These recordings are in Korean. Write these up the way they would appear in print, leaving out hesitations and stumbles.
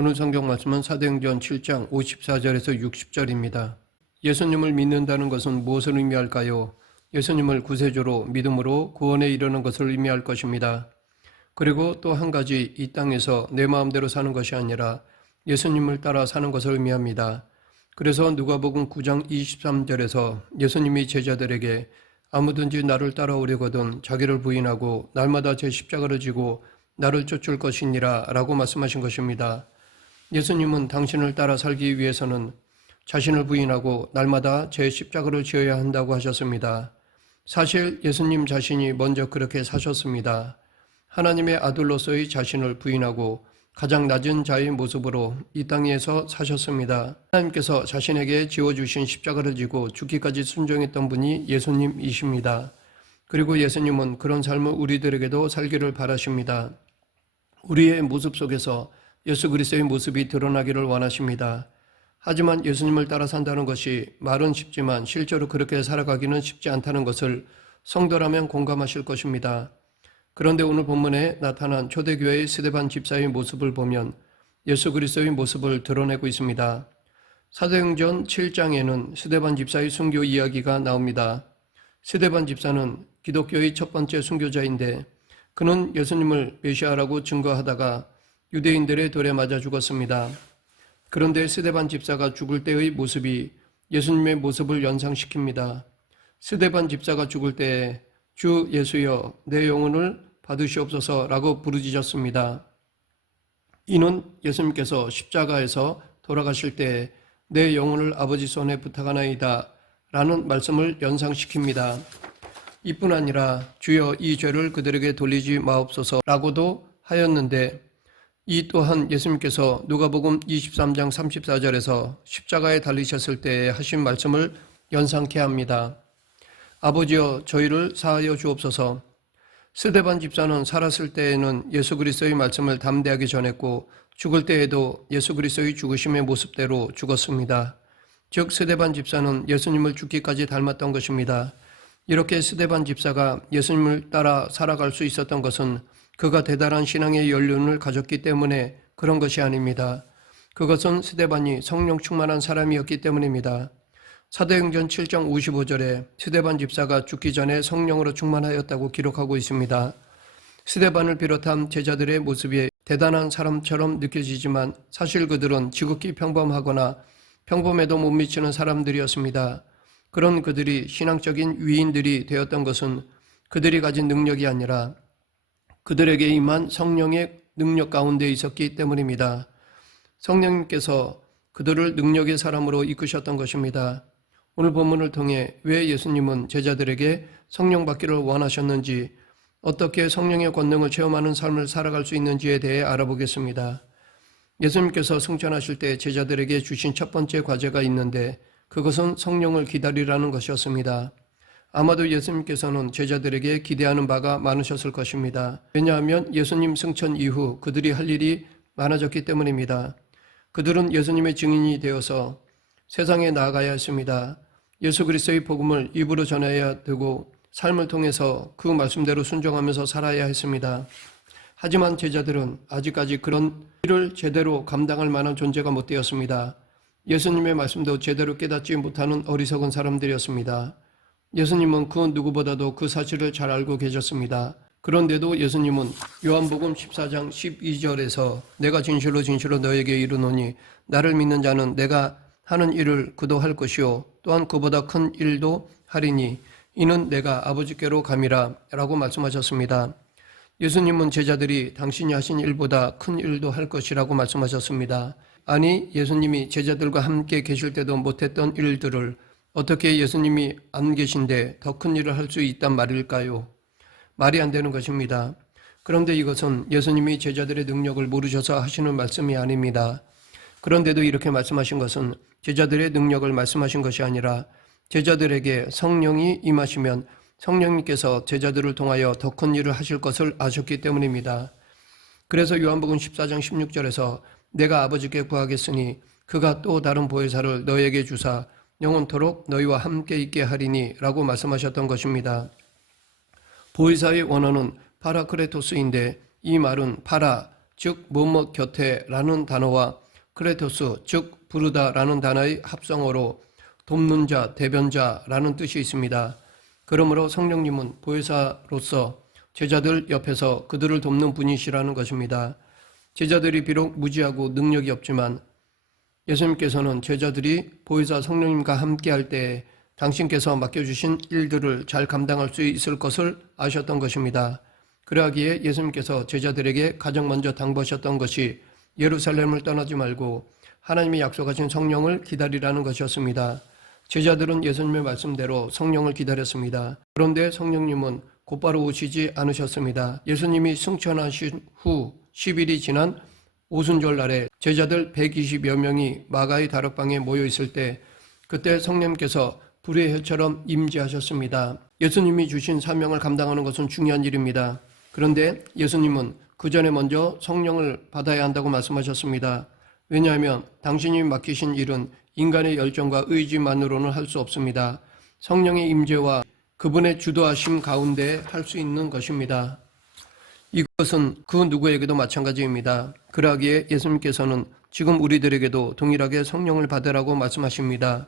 오늘 성경 말씀은 사도행전 7장 54절에서 60절입니다. 예수님을 믿는다는 것은 무엇을 의미할까요? 예수님을 구세주로 믿음으로 구원에 이르는 것을 의미할 것입니다. 그리고 또 한 가지, 이 땅에서 내 마음대로 사는 것이 아니라 예수님을 따라 사는 것을 의미합니다. 그래서 누가복음 9장 23절에서 예수님이 제자들에게 아무든지 나를 따라오려거든 자기를 부인하고 날마다 제 십자가를 지고 나를 쫓을 것이니라 라고 말씀하신 것입니다. 예수님은 당신을 따라 살기 위해서는 자신을 부인하고 날마다 제 십자가를 지어야 한다고 하셨습니다. 사실 예수님 자신이 먼저 그렇게 사셨습니다. 하나님의 아들로서의 자신을 부인하고 가장 낮은 자의 모습으로 이 땅에서 사셨습니다. 하나님께서 자신에게 지어주신 십자가를 지고 죽기까지 순종했던 분이 예수님이십니다. 그리고 예수님은 그런 삶을 우리들에게도 살기를 바라십니다. 우리의 모습 속에서 예수 그리스도의 모습이 드러나기를 원하십니다. 하지만 예수님을 따라 산다는 것이 말은 쉽지만 실제로 그렇게 살아가기는 쉽지 않다는 것을 성도라면 공감하실 것입니다. 그런데 오늘 본문에 나타난 초대교회의 스데반 집사의 모습을 보면 예수 그리스도의 모습을 드러내고 있습니다. 사도행전 7장에는 스데반 집사의 순교 이야기가 나옵니다. 스데반 집사는 기독교의 첫 번째 순교자인데 그는 예수님을 메시아라고 증거하다가 유대인들의 돌에 맞아 죽었습니다. 그런데 스데반 집사가 죽을 때의 모습이 예수님의 모습을 연상시킵니다. 스데반 집사가 죽을 때에 주 예수여 내 영혼을 받으시옵소서라고 부르짖었습니다. 이는 예수님께서 십자가에서 돌아가실 때에 내 영혼을 아버지 손에 부탁하나이다 라는 말씀을 연상시킵니다. 이뿐 아니라 주여 이 죄를 그들에게 돌리지 마옵소서라고도 하였는데 이 또한 예수님께서 누가복음 23장 34절에서 십자가에 달리셨을 때에 하신 말씀을 연상케 합니다. 아버지여 저희를 사하여 주옵소서. 스데반 집사는 살았을 때에는 예수 그리스도의 말씀을 담대하게 전했고 죽을 때에도 예수 그리스도의 죽으심의 모습대로 죽었습니다. 즉 스데반 집사는 예수님을 죽기까지 닮았던 것입니다. 이렇게 스데반 집사가 예수님을 따라 살아갈 수 있었던 것은 그가 대단한 신앙의 연륜을 가졌기 때문에 그런 것이 아닙니다. 그것은 스데반이 성령 충만한 사람이었기 때문입니다. 사도행전 7장 55절에 스데반 집사가 죽기 전에 성령으로 충만하였다고 기록하고 있습니다. 스데반을 비롯한 제자들의 모습이 대단한 사람처럼 느껴지지만 사실 그들은 지극히 평범하거나 평범에도 못 미치는 사람들이었습니다. 그런 그들이 신앙적인 위인들이 되었던 것은 그들이 가진 능력이 아니라 그들에게 임한 성령의 능력 가운데 있었기 때문입니다. 성령님께서 그들을 능력의 사람으로 이끄셨던 것입니다. 오늘 본문을 통해 왜 예수님은 제자들에게 성령 받기를 원하셨는지, 어떻게 성령의 권능을 체험하는 삶을 살아갈 수 있는지에 대해 알아보겠습니다. 예수님께서 승천하실 때 제자들에게 주신 첫 번째 과제가 있는데 그것은 성령을 기다리라는 것이었습니다. 아마도 예수님께서는 제자들에게 기대하는 바가 많으셨을 것입니다. 왜냐하면 예수님 승천 이후 그들이 할 일이 많아졌기 때문입니다. 그들은 예수님의 증인이 되어서 세상에 나아가야 했습니다. 예수 그리스도의 복음을 입으로 전해야 되고 삶을 통해서 그 말씀대로 순종하면서 살아야 했습니다. 하지만 제자들은 아직까지 그런 일을 제대로 감당할 만한 존재가 못 되었습니다. 예수님의 말씀도 제대로 깨닫지 못하는 어리석은 사람들이었습니다. 예수님은 그 누구보다도 그 사실을 잘 알고 계셨습니다. 그런데도 예수님은 요한복음 14장 12절에서 내가 진실로 진실로 너에게 이르노니 나를 믿는 자는 내가 하는 일을 그도 할 것이요 또한 그보다 큰 일도 하리니 이는 내가 아버지께로 감이라 라고 말씀하셨습니다. 예수님은 제자들이 당신이 하신 일보다 큰 일도 할 것이라고 말씀하셨습니다. 아니 예수님이 제자들과 함께 계실 때도 못했던 일들을 어떻게 예수님이 안 계신데 더 큰 일을 할 수 있단 말일까요? 말이 안 되는 것입니다. 그런데 이것은 예수님이 제자들의 능력을 모르셔서 하시는 말씀이 아닙니다. 그런데도 이렇게 말씀하신 것은 제자들의 능력을 말씀하신 것이 아니라 제자들에게 성령이 임하시면 성령님께서 제자들을 통하여 더 큰 일을 하실 것을 아셨기 때문입니다. 그래서 요한복음 14장 16절에서 내가 아버지께 구하겠으니 그가 또 다른 보혜사를 너에게 주사 영원토록 너희와 함께 있게 하리니 라고 말씀하셨던 것입니다. 보혜사의 원어는 파라크레토스인데 이 말은 파라, 즉 뭐뭐 곁에라는 단어와 크레토스, 즉 부르다라는 단어의 합성어로 돕는 자, 대변자라는 뜻이 있습니다. 그러므로 성령님은 보혜사로서 제자들 옆에서 그들을 돕는 분이시라는 것입니다. 제자들이 비록 무지하고 능력이 없지만 예수님께서는 제자들이 보혜사 성령님과 함께할 때에 당신께서 맡겨주신 일들을 잘 감당할 수 있을 것을 아셨던 것입니다. 그러하기에 예수님께서 제자들에게 가장 먼저 당부하셨던 것이 예루살렘을 떠나지 말고 하나님이 약속하신 성령을 기다리라는 것이었습니다. 제자들은 예수님의 말씀대로 성령을 기다렸습니다. 그런데 성령님은 곧바로 오시지 않으셨습니다. 예수님이 승천하신 후 10일이 지난 오순절 날에 제자들 120여 명이 마가의 다락방에 모여 있을 때 그때 성령님께서 불의 혀처럼 임재하셨습니다. 예수님이 주신 사명을 감당하는 것은 중요한 일입니다. 그런데 예수님은 그 전에 먼저 성령을 받아야 한다고 말씀하셨습니다. 왜냐하면 당신이 맡기신 일은 인간의 열정과 의지만으로는 할 수 없습니다. 성령의 임재와 그분의 주도하심 가운데 할 수 있는 것입니다. 이것은 그 누구에게도 마찬가지입니다. 그러하기에 예수님께서는 지금 우리들에게도 동일하게 성령을 받으라고 말씀하십니다.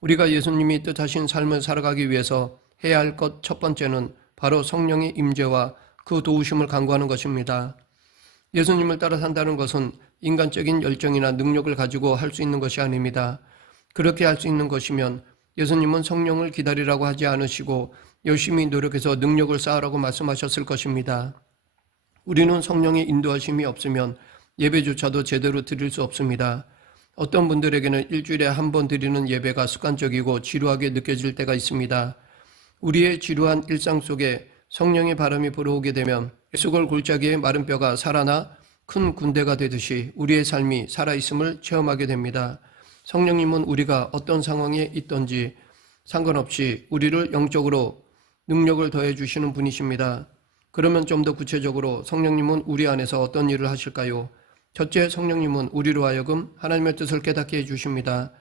우리가 예수님이 뜻하신 삶을 살아가기 위해서 해야 할 것 첫 번째는 바로 성령의 임재와 그 도우심을 간구하는 것입니다. 예수님을 따라 산다는 것은 인간적인 열정이나 능력을 가지고 할 수 있는 것이 아닙니다. 그렇게 할 수 있는 것이면 예수님은 성령을 기다리라고 하지 않으시고 열심히 노력해서 능력을 쌓으라고 말씀하셨을 것입니다. 우리는 성령의 인도하심이 없으면 예배조차도 제대로 드릴 수 없습니다. 어떤 분들에게는 일주일에 한 번 드리는 예배가 습관적이고 지루하게 느껴질 때가 있습니다. 우리의 지루한 일상 속에 성령의 바람이 불어오게 되면 쇠골 골짜기의 마른 뼈가 살아나 큰 군대가 되듯이 우리의 삶이 살아있음을 체험하게 됩니다. 성령님은 우리가 어떤 상황에 있든지 상관없이 우리를 영적으로 능력을 더해 주시는 분이십니다. 그러면 좀 더 구체적으로 성령님은 우리 안에서 어떤 일을 하실까요? 첫째, 성령님은 우리로 하여금 하나님의 뜻을 깨닫게 해주십니다.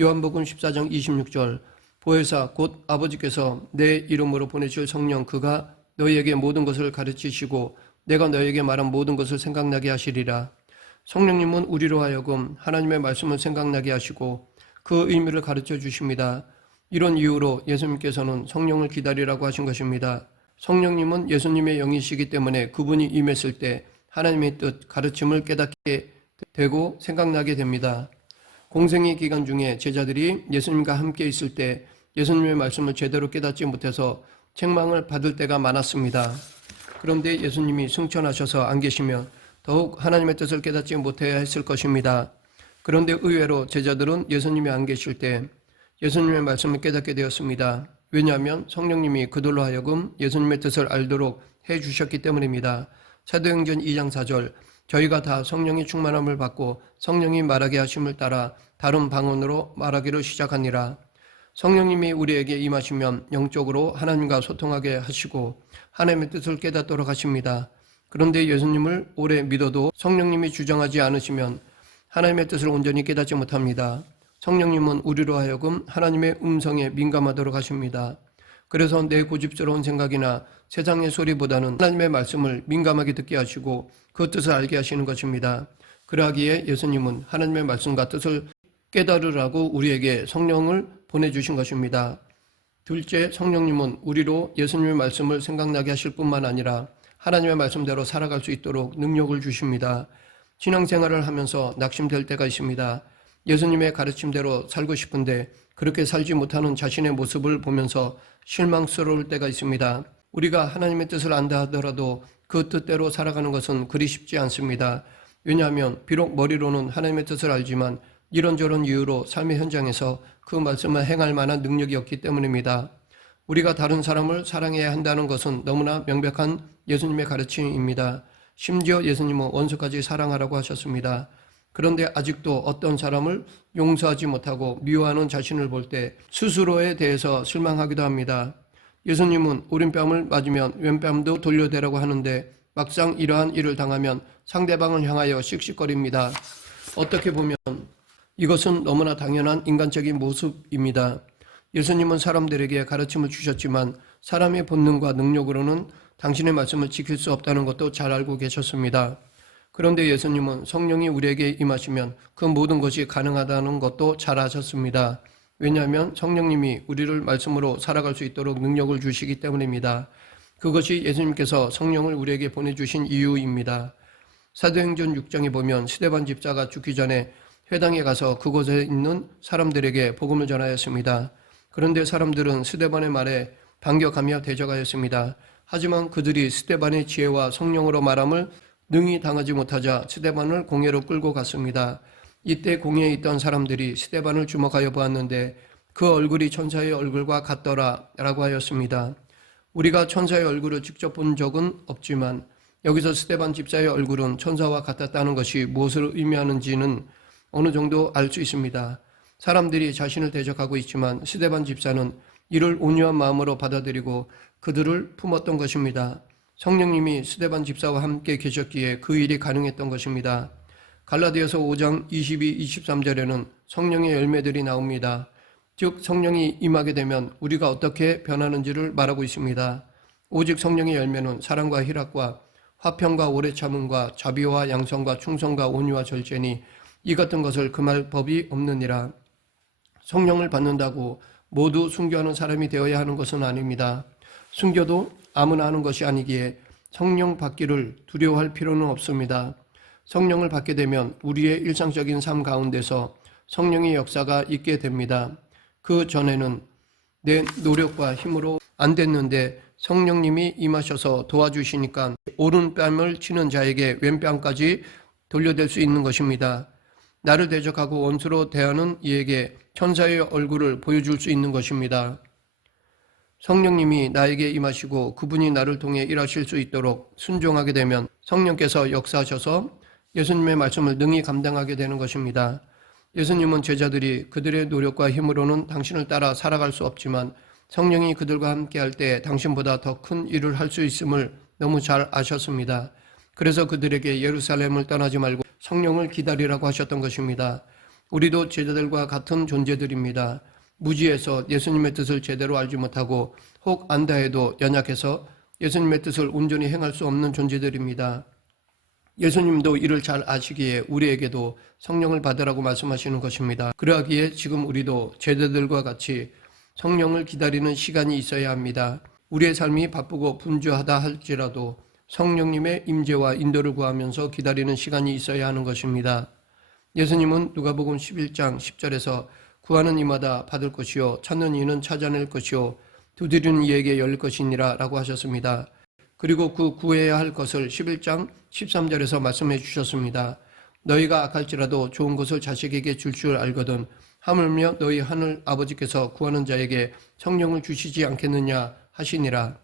요한복음 14장 26절 보혜사 곧 아버지께서 내 이름으로 보내실 성령 그가 너희에게 모든 것을 가르치시고 내가 너희에게 말한 모든 것을 생각나게 하시리라. 성령님은 우리로 하여금 하나님의 말씀을 생각나게 하시고 그 의미를 가르쳐 주십니다. 이런 이유로 예수님께서는 성령을 기다리라고 하신 것입니다. 성령님은 예수님의 영이시기 때문에 그분이 임했을 때 하나님의 뜻, 가르침을 깨닫게 되고 생각나게 됩니다. 공생의 기간 중에 제자들이 예수님과 함께 있을 때 예수님의 말씀을 제대로 깨닫지 못해서 책망을 받을 때가 많았습니다. 그런데 예수님이 승천하셔서 안 계시면 더욱 하나님의 뜻을 깨닫지 못해야 했을 것입니다. 그런데 의외로 제자들은 예수님이 안 계실 때 예수님의 말씀을 깨닫게 되었습니다. 왜냐하면 성령님이 그들로 하여금 예수님의 뜻을 알도록 해주셨기 때문입니다. 사도행전 2장 4절 저희가 다 성령이 충만함을 받고 성령이 말하게 하심을 따라 다른 방언으로 말하기를 시작하니라. 성령님이 우리에게 임하시면 영적으로 하나님과 소통하게 하시고 하나님의 뜻을 깨닫도록 하십니다. 그런데 예수님을 오래 믿어도 성령님이 주장하지 않으시면 하나님의 뜻을 온전히 깨닫지 못합니다. 성령님은 우리로 하여금 하나님의 음성에 민감하도록 하십니다. 그래서 내 고집스러운 생각이나 세상의 소리보다는 하나님의 말씀을 민감하게 듣게 하시고 그 뜻을 알게 하시는 것입니다. 그러하기에 예수님은 하나님의 말씀과 뜻을 깨달으라고 우리에게 성령을 보내주신 것입니다. 둘째, 성령님은 우리로 예수님의 말씀을 생각나게 하실 뿐만 아니라 하나님의 말씀대로 살아갈 수 있도록 능력을 주십니다. 신앙생활을 하면서 낙심될 때가 있습니다. 예수님의 가르침대로 살고 싶은데 그렇게 살지 못하는 자신의 모습을 보면서 실망스러울 때가 있습니다. 우리가 하나님의 뜻을 안다 하더라도 그 뜻대로 살아가는 것은 그리 쉽지 않습니다. 왜냐하면 비록 머리로는 하나님의 뜻을 알지만 이런저런 이유로 삶의 현장에서 그 말씀을 행할 만한 능력이 없기 때문입니다. 우리가 다른 사람을 사랑해야 한다는 것은 너무나 명백한 예수님의 가르침입니다. 심지어 예수님은 원수까지 사랑하라고 하셨습니다. 그런데 아직도 어떤 사람을 용서하지 못하고 미워하는 자신을 볼 때 스스로에 대해서 실망하기도 합니다. 예수님은 오른뺨을 맞으면 왼뺨도 돌려대라고 하는데 막상 이러한 일을 당하면 상대방을 향하여 씩씩거립니다. 어떻게 보면 이것은 너무나 당연한 인간적인 모습입니다. 예수님은 사람들에게 가르침을 주셨지만 사람의 본능과 능력으로는 당신의 말씀을 지킬 수 없다는 것도 잘 알고 계셨습니다. 그런데 예수님은 성령이 우리에게 임하시면 그 모든 것이 가능하다는 것도 잘 아셨습니다. 왜냐하면 성령님이 우리를 말씀으로 살아갈 수 있도록 능력을 주시기 때문입니다. 그것이 예수님께서 성령을 우리에게 보내주신 이유입니다. 사도행전 6장에 보면 스데반 집사가 죽기 전에 회당에 가서 그곳에 있는 사람들에게 복음을 전하였습니다. 그런데 사람들은 스데반의 말에 반격하며 대적하였습니다. 하지만 그들이 스데반의 지혜와 성령으로 말함을 능히 당하지 못하자 스데반을 공회로 끌고 갔습니다. 이때 공회에 있던 사람들이 스데반을 주목하여 보았는데 그 얼굴이 천사의 얼굴과 같더라 라고 하였습니다. 우리가 천사의 얼굴을 직접 본 적은 없지만 여기서 스데반 집사의 얼굴은 천사와 같았다는 것이 무엇을 의미하는지는 어느 정도 알 수 있습니다. 사람들이 자신을 대적하고 있지만 스데반 집사는 이를 온유한 마음으로 받아들이고 그들을 품었던 것입니다. 성령님이 스데반 집사와 함께 계셨기에 그 일이 가능했던 것입니다. 갈라디아서 5장 22, 23절에는 성령의 열매들이 나옵니다. 즉 성령이 임하게 되면 우리가 어떻게 변하는지를 말하고 있습니다. 오직 성령의 열매는 사랑과 희락과 화평과 오래 참음과 자비와 양성과 충성과 온유와 절제니 이 같은 것을 금할 법이 없느니라. 성령을 받는다고 모두 순교하는 사람이 되어야 하는 것은 아닙니다. 순교도 아무나 하는 것이 아니기에 성령 받기를 두려워할 필요는 없습니다. 성령을 받게 되면 우리의 일상적인 삶 가운데서 성령의 역사가 있게 됩니다. 그 전에는 내 노력과 힘으로 안 됐는데 성령님이 임하셔서 도와주시니까 오른뺨을 치는 자에게 왼뺨까지 돌려댈 수 있는 것입니다. 나를 대적하고 원수로 대하는 이에게 천사의 얼굴을 보여줄 수 있는 것입니다. 성령님이 나에게 임하시고 그분이 나를 통해 일하실 수 있도록 순종하게 되면 성령께서 역사하셔서 예수님의 말씀을 능히 감당하게 되는 것입니다. 예수님은 제자들이 그들의 노력과 힘으로는 당신을 따라 살아갈 수 없지만 성령이 그들과 함께 할 때 당신보다 더 큰 일을 할 수 있음을 너무 잘 아셨습니다. 그래서 그들에게 예루살렘을 떠나지 말고 성령을 기다리라고 하셨던 것입니다. 우리도 제자들과 같은 존재들입니다. 무지해서 예수님의 뜻을 제대로 알지 못하고 혹 안다 해도 연약해서 예수님의 뜻을 온전히 행할 수 없는 존재들입니다. 예수님도 이를 잘 아시기에 우리에게도 성령을 받으라고 말씀하시는 것입니다. 그러하기에 지금 우리도 제자들과 같이 성령을 기다리는 시간이 있어야 합니다. 우리의 삶이 바쁘고 분주하다 할지라도 성령님의 임재와 인도를 구하면서 기다리는 시간이 있어야 하는 것입니다. 예수님은 누가복음 11장 10절에서 구하는 이마다 받을 것이요 찾는 이는 찾아낼 것이요 두드리는 이에게 열릴 것이니라 라고 하셨습니다. 그리고 그 구해야 할 것을 11장 13절에서 말씀해 주셨습니다. 너희가 악할지라도 좋은 것을 자식에게 줄 줄 알거든 하물며 너희 하늘 아버지께서 구하는 자에게 성령을 주시지 않겠느냐 하시니라.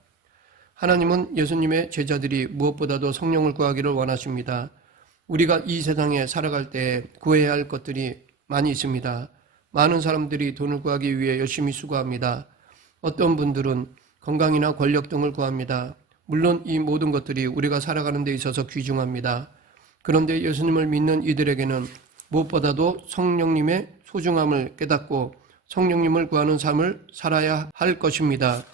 하나님은 예수님의 제자들이 무엇보다도 성령을 구하기를 원하십니다. 우리가 이 세상에 살아갈 때 구해야 할 것들이 많이 있습니다. 많은 사람들이 돈을 구하기 위해 열심히 수고합니다. 어떤 분들은 건강이나 권력 등을 구합니다. 물론 이 모든 것들이 우리가 살아가는 데 있어서 귀중합니다. 그런데 예수님을 믿는 이들에게는 무엇보다도 성령님의 소중함을 깨닫고 성령님을 구하는 삶을 살아야 할 것입니다.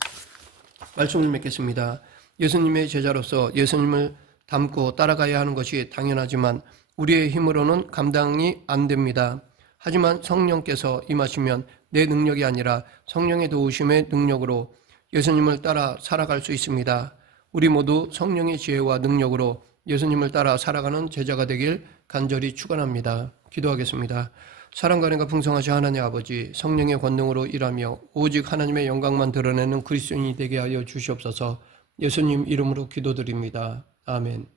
말씀을 맺겠습니다. 예수님의 제자로서 예수님을 닮고 따라가야 하는 것이 당연하지만 우리의 힘으로는 감당이 안 됩니다. 하지만 성령께서 임하시면 내 능력이 아니라 성령의 도우심의 능력으로 예수님을 따라 살아갈 수 있습니다. 우리 모두 성령의 지혜와 능력으로 예수님을 따라 살아가는 제자가 되길 간절히 축원합니다. 기도하겠습니다. 사랑과 은혜가 풍성하신 하나님 아버지, 성령의 권능으로 일하며 오직 하나님의 영광만 드러내는 그리스도인이 되게 하여 주시옵소서. 예수님 이름으로 기도드립니다. 아멘.